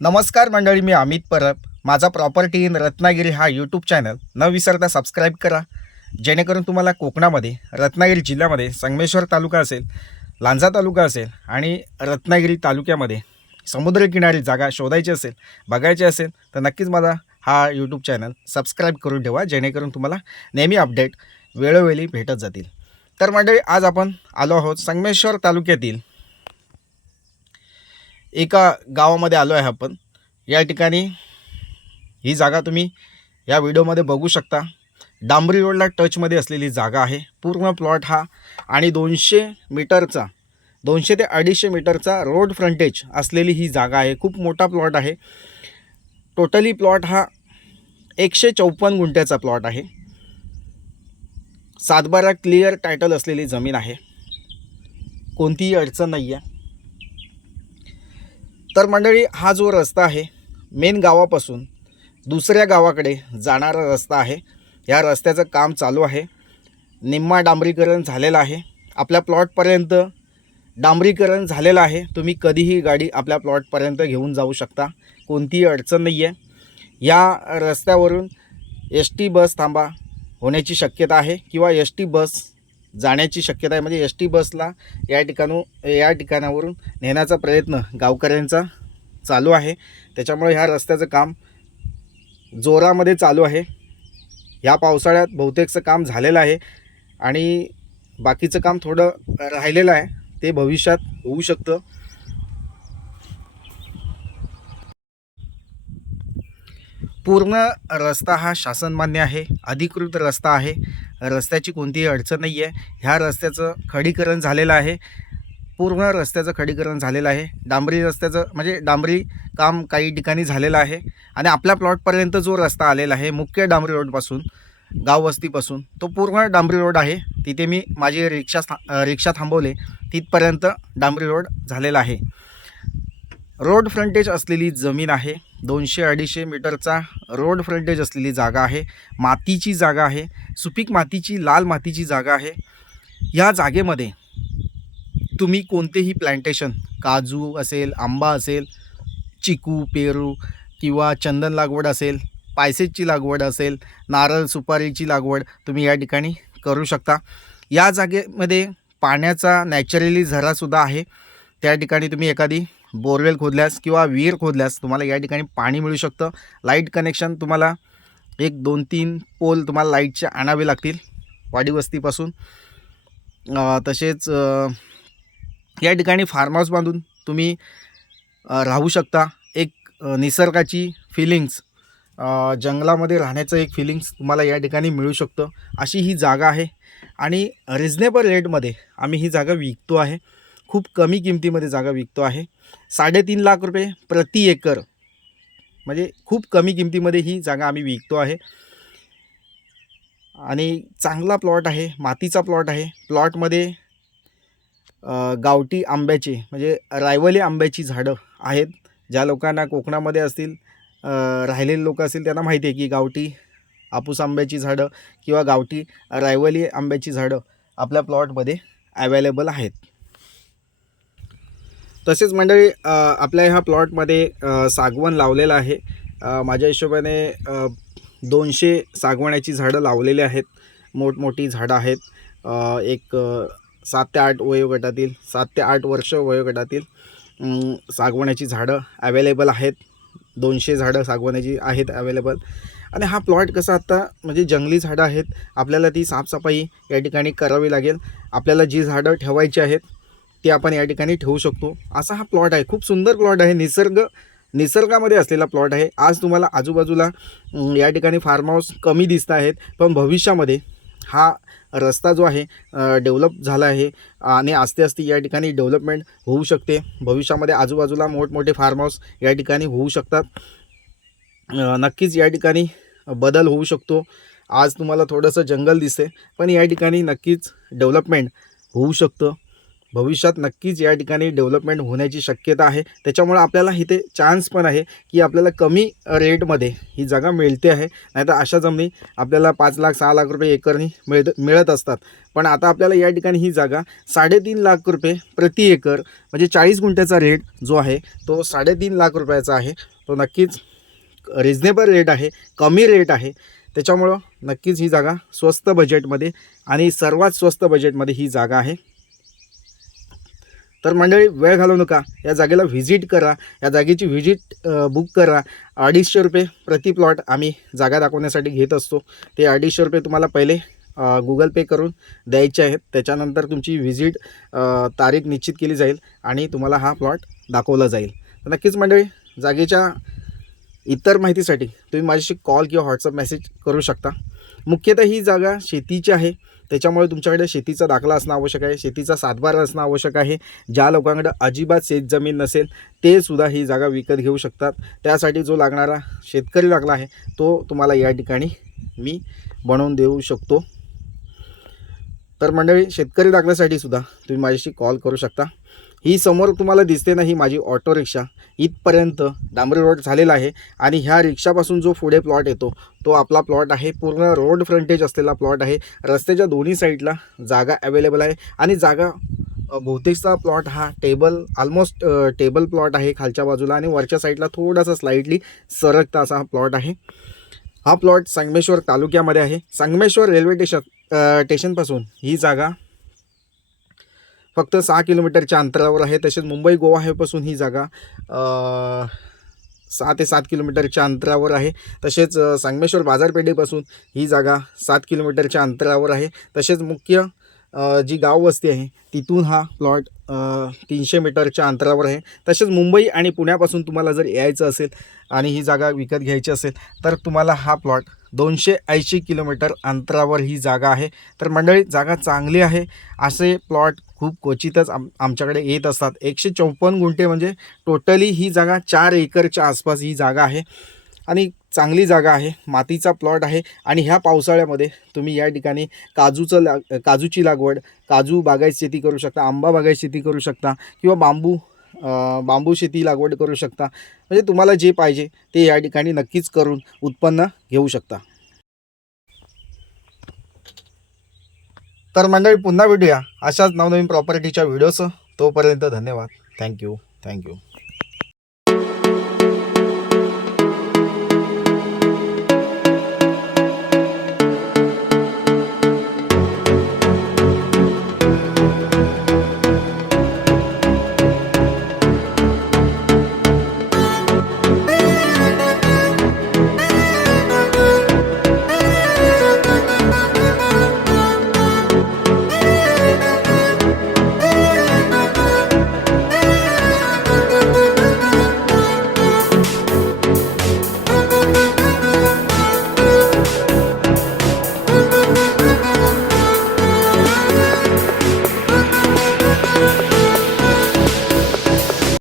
नमस्कार मंडळी मी अमित परब. माझा प्रॉपर्टी इन रत्नागिरी हा यूट्यूब चॅनल न विसरता सबस्क्राईब करा. जेणेकरून तुम्हाला कोकणामध्ये रत्नागिरी जिल्ह्यामध्ये संगमेश्वर तालुका असेल लांजा तालुका असेल आणि रत्नागिरी तालुक्यामध्ये समुद्रकिनारी जागा शोधायची असेल बघायची असेल तर नक्कीच माझा हा यूट्यूब चॅनल सबस्क्राईब करून ठेवा जेणेकरून तुम्हाला नेहमी अपडेट वेळोवेळी भेटत जातील. तर मंडळी आज आपण आलो आहोत संगमेश्वर तालुक्यातील एका गावामध्ये आलो आहे आपण. या ठिकाणी ही जागा तुम्ही या व्हिडिओमध्ये बघू शकता. डांबरी रोडला टचमध्ये असलेली जागा आहे. पूर्ण प्लॉट हा आणि दोनशे मीटरचा दोनशे ते अडीचशे मीटरचा रोड फ्रंटेज असलेली ही जागा आहे. खूप मोठा प्लॉट आहे. टोटली प्लॉट हा एकशे चौपन्न गुंठ्याचा प्लॉट आहे. सातबारा क्लिअर टायटल असलेली जमीन आहे. कोणतीही अडचण नाही आहे तर मंडळी हा जो रस्ता आहे मेन गावापासून दुसऱ्या गावाकडे जाणारा रस्ता आहे. या रस्त्याचं काम चालू आहे. निम्मा डांबरीकरण झालेलं आहे. आपल्या प्लॉटपर्यंत डांबरीकरण झालेलं आहे. तुम्ही कधीही गाडी आपल्या प्लॉटपर्यंत घेऊन जाऊ शकता. कोणतीही अडचण नाही आहे या रस्त्यावरून एस टी बस थांबा होण्याची शक्यता आहे किंवा एस टी बस जाण्याची शक्यता आहे. म्हणजे एस टी बसला या ठिकाणू या ठिकाणावरून नेण्याचा प्रयत्न गावकऱ्यांचा चालू आहे. त्याच्यामुळे ह्या रस्त्याचं काम जोरामध्ये चालू आहे. ह्या पावसाळ्यात बहुतेकचं काम झालेलं आहे आणि बाकीचं काम थोडं राहिलेलं आहे. ते भविष्यात होऊ शकतं. पूर्ण रस्ता हा शासनमान्य आहे. अधिकृत रस्ता आहे. रस्त्याची कोणतीही अडचण नाही आहे. ह्या रस्त्याचं खडीकरण झालेलं आहे. पूर्ण रस्त्याचं खडीकरण झालेलं आहे. डांबरी रस्त्याचं म्हणजे डांबरी काम काही ठिकाणी झालेलं आहे. आणि आपल्या प्लॉटपर्यंत जो रस्ता आलेला आहे मुख्य डांबरी रोडपासून गाववस्तीपासून तो पूर्ण डांबरी रोड आहे. तिथे मी माझी रिक्षा था रिक्षा थांबवले. तिथपर्यंत डांबरी रोड झालेला आहे. रोड फ्रंटेज असलेली जमीन आहे. दोनशे अडीचशे मीटरचा रोड फ्रंटेज असलेली जागा आहे. मातीची जागा आहे. सुपीक मातीची लाल मातीची जागा आहे. या जागेमध्ये तुम्ही कोणतेही प्लांटेशन काजू असेल आंबा असेल चिकू पेरू किंवा चंदन लागवड असेल पायसेजची लागवड असेल नारळ सुपारीची लागवड तुम्ही या ठिकाणी करू शकता. या जागेमध्ये पाण्याचा नॅचरली झरासुद्धा आहे. त्या ठिकाणी तुम्ही एखादी बोरवेल खोदल्यास किंवा विहीर खोदल्यास तुम्हाला या ठिकाणी पाणी मिळू शकतं. लाइट कनेक्शन तुम्हाला एक दोन तीन पोल तुम्हाला लाईटचे आणावे लागतील वाडीवस्तीपासून तसेच या ठिकाणी फार्म हाऊस बांधून तुम्ही राहू शकता. एक निसर्गाची फिलिंग्स जंगलामध्ये राहण्याचं एक फिलिंग्स तुम्हाला या ठिकाणी मिळू शकतं. अशी ही जागा आहे आणि रिजनेबल रेटमध्ये आम्ही ही जागा विकतो आहे. खूप कमी किमतीमध्ये जागा विकतो आहे. साडेतीन लाख रुपये प्रति एकर म्हणजे खूप कमी किमतीमध्ये ही जागा आम्ही विकतो आहे. आणि चांगला प्लॉट आहे मातीचा प्लॉट आहे. प्लॉटमध्ये गावटी गावठी आंब्याची म्हणजे रायवली आंब्याची झाडं आहेत. ज्या लोकांना कोकणामध्ये असतील राहिलेले लोक असतील त्यांना माहिती आहे की गावठी आपूस आंब्याची झाडं किंवा गावठी रायवली आंब्याची झाडं आपल्या प्लॉटमध्ये अवेलेबल आहेत. तसेच मंडळी आपल्या ह्या प्लॉटमध्ये सागवण लावलेलं आहे. माझ्या हिशोबाने दोनशे सागवण्याची झाडं लावलेली आहेत. मोठमोठी झाडं आहेत. एक सात ते आठ वयोगटातील सात ते आठ वर्ष वयोगटातील सागवण्याची झाडं अवेलेबल आहेत. दोनशे झाडं सागवण्याची आहेत अवेलेबल आणि हा प्लॉट कसा आत्ता म्हणजे जंगली झाडं आहेत आपल्याला ती साफसफाई या ठिकाणी करावी लागेल. आपल्याला जी झाडं ठेवायची आहेत ते आपण या ठिकाणी ठेवू शकतो. असा हा प्लॉट आहे. खूप सुंदर प्लॉट आहे. निसर्ग निसर्गामध्ये असलेला प्लॉट आहे. आज तुम्हाला आजूबाजूला या ठिकाणी फार्म हाऊस कमी दिसत आहेत. पण भविष्यामध्ये हा रस्ता जो आहे डेव्हलप झाला आहे आणि आस्ते आस्ते या ठिकाणी डेव्हलपमेंट होऊ शकते. भविष्यामध्ये आजूबाजूला मोठमोठे फार्म हाऊस या ठिकाणी होऊ शकतात. नक्कीच या ठिकाणी बदल होऊ शकतो. आज तुम्हाला थोडंसं जंगल दिसते पण या ठिकाणी नक्कीच डेव्हलपमेंट होऊ शकतं. भविष्यात नक्कीच या ठिकाणी डेव्हलपमेंट होण्याची शक्यता आहे. त्याच्यामुळे आपल्याला इथे चान्स पण आहे की आपल्याला कमी रेटमध्ये ही जागा मिळते आहे. नाहीतर अशा जमिनी आपल्याला पाच लाख सहा लाख रुपये एकरनी मिळत मिळत असतात. पण आता आपल्याला या ठिकाणी ही जागा साडेतीन लाख रुपये प्रति एकर म्हणजे चाळीस गुंठ्याचा रेट जो आहे तो साडेतीन लाख रुपयाचा आहे. तो नक्कीच रिजनेबल रेट आहे कमी रेट आहे. त्याच्यामुळं नक्कीच ही जागा स्वस्त बजेटमध्ये आणि सर्वात स्वस्त बजेटमध्ये ही जागा आहे. तर मंडळी वेळ घालवू नका. या जागेला व्हिजिट करा. या जागेची व्हिजिट बुक करा. अडीचशे रुपये प्रति प्लॉट आम्ही जागा दाखवण्यासाठी घेत असतो. ते अडीचशे रुपये तुम्हाला पहिले गुगल पे करून द्यायचे आहेत. त्याच्यानंतर तुमची व्हिजिट तारीख निश्चित केली जाईल आणि तुम्हाला हा प्लॉट दाखवला जाईल. तर नक्कीच मंडळी जागेच्या इतर माहितीसाठी तुम्ही माझ्याशी कॉल किंवा व्हॉट्सअप मेसेज करू शकता. मुख्यतः ही जागा शेतीची आहे. त्याच्यामुळे तुमच्याकडे शेतीचा दाखला असणं आवश्यक आहे शेतीचा सातबारा असणं आवश्यक आहे. ज्या लोकांकडे अजिबात शेतजमीन नसेल ते सुद्धा ही जागा विकत घेऊ शकतात. त्यासाठी जो लागणारा शेतकरी दाखला आहे तो तुम्हाला या ठिकाणी मी बनवून देऊ शकतो. तर मंडळी शेतकरी दाखल्यासाठी सुद्धा तुम्ही माझ्याशी कॉल करू शकता. ही समोर तुम्हाला दिसते ना ही माझी ऑटो रिक्षा. इथपर्यंत डांबरी रोड झालेला आहे आणि ह्या रिक्षापासून जो पुढे प्लॉट येतो तो आपला प्लॉट आहे. पूर्ण रोड फ्रंटेज असलेला प्लॉट आहे. रस्त्याच्या दोन्ही साईडला जागा अवेलेबल आहे आणि जागा बहुतेकचा प्लॉट हा टेबल ऑलमोस्ट टेबल प्लॉट आहे खालच्या बाजूला आणि वरच्या साईडला थोडासा स्लाइटली सरकता असा हा प्लॉट आहे. हा प्लॉट संगमेश्वर तालुक्यामध्ये आहे. संगमेश्वर रेल्वे स्टेशन टेशनपासून स्टेशनपासून ही जागा फक्त सहा किलोमीटरच्या अंतरावर आहे. तसेच मुंबई गोवा हायवेपासून ही जागा सहा ते सात किलोमीटरच्या अंतरावर आहे. तसेच संगमेश्वर बाजारपेठेपासून ही जागा सात किलोमीटरच्या अंतरावर आहे. तसेच मुख्य जी गाव वस्ती आहे तिथून हा प्लॉट तीनशे मीटरच्या अंतरावर आहे. तसेच मुंबई आणि पुण्यापासून तुम्हाला जर यायचं असेल आणि ही जागा विकत घ्यायची असेल तर तुम्हाला हा प्लॉट दोनशे ऐंशी किलोमीटर अंतरावर ही जागा आहे. तर मंडळी जागा चांगली आहे. असे प्लॉट खूप क्वचितच आम आमच्याकडे येत असतात. एकशे चौपन्न गुंठे म्हणजे टोटली ही जागा चार एकरच्या आसपास ही जागा आहे. आणि चांगली जागा आहे. मातीचा प्लॉट आहे. आणि ह्या पावसाळ्यामध्ये तुम्ही या ठिकाणी काजूचं लाग काजूची लागवड काजू बागायत शेती करू शकता आंबा बागायत शेती करू शकता किंवा बांबू बांबू शेती लागवड करू शकता. म्हणजे तुम्हाला जे पाहिजे ते या ठिकाणी नक्कीच करून उत्पन्न घेऊ शकता. तर मंडळी पुन्हा भेटूया अशाच नवनवीन प्रॉपर्टीच्या व्हिडिओसह तोपर्यंत धन्यवाद. Thank you thank you